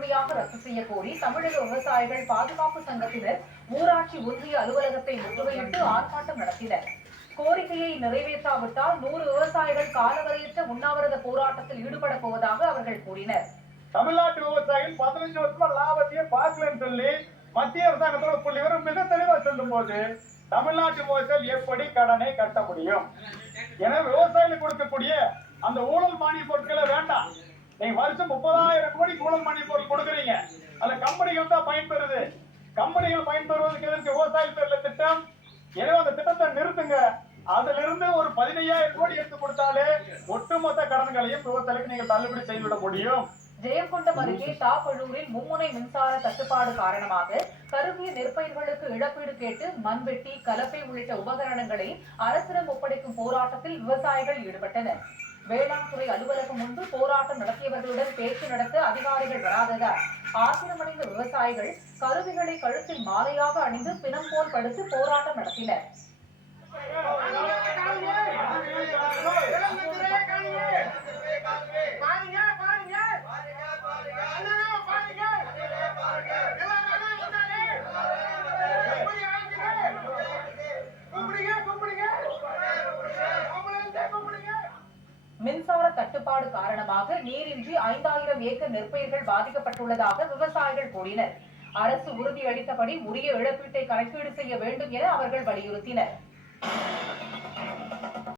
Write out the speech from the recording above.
முழுமையாக ரத்து செய்ய கோரி தமிழக விவசாயிகள் பாதுகாப்பு சங்கத்தினர் ஊராட்சி ஒன்றிய அலுவலகத்தை முற்றுகையிட்டு ஆர்ப்பாட்டம் நடத்தினர். கோரிக்கையை நிறைவேற்றாவிட்டால் 100 விவசாயிகள் காலவரையற்ற உண்ணாவிரத போராட்டத்தில் ஈடுபட போவதாக அவர்கள் கூறினர். தமிழ்நாட்டு விவசாயிகள் 15 வருஷமா லாபத்தையே பார்க்கலன்னு சொல்லி மத்திய அரசாங்கத்தோட புள்ளிவிவரம் மிக தெளிவா சொல்லும் போது தமிழ்நாட்டு விவசாயிகள் எப்படி கடனை கட்ட முடியும்? எனவே விவசாயிகளுக்கு கொடுக்கக்கூடிய அந்த ஊழல் மானிய பொருட்களை வேண்டாம். நீங்க வருஷம் 30,000 கோடி ஊழல் மானிய பொருள் கொடுக்குறீங்க. அதுல கம்பெனிகள் தான் பயன்பெறுது. கம்பெனிகள் பயன்பெறுவதற்கு எதற்கு விவசாய பேர்ல திட்டம்? எனவே அந்த திட்டத்தை நிறுத்துங்க. அதுல இருந்து ஒரு 15,000 கோடி எடுத்து கொடுத்தாலே ஒட்டுமொத்த கடன்களையும் விவசாயிகளுக்கு நீங்கள் தள்ளுபடி செய்துவிட முடியும். ஜெயங்கொண்டம் அருகே தாப்பழூரில் மும்முனை மின்சார தட்டுப்பாடு காரணமாக கருவிய நெற்பயிர்களுக்கு இழப்பீடு கேட்டு மண்வெட்டி, கலப்பை உள்ளிட்ட உபகரணங்களை அரசிடம் ஒப்படைக்கும் போராட்டத்தில் விவசாயிகள் ஈடுபட்டனர். வேளாண் துறை அலுவலகம் முன்பு போராட்டம் நடத்தியவர்களுடன் பேச்சு நடத்த அதிகாரிகள் வராததால் ஆத்திரமடைந்த விவசாயிகள் கருவிகளை கழுத்தில் மாலையாக அணிந்து பிணம் போல் படுத்து போராட்டம் நடத்தினர். மின்சார தட்டுப்பாடு காரணமாக நீரின்றி 5,000 ஏக்கர் நெற்பயிர்கள் பாதிக்கப்பட்டுள்ளதாக விவசாயிகள் கூறினர். அரசு உறுதியளித்தபடி உரிய இழப்பீட்டை கணக்கீடு செய்ய வேண்டும் என அவர்கள் வலியுறுத்தினர்.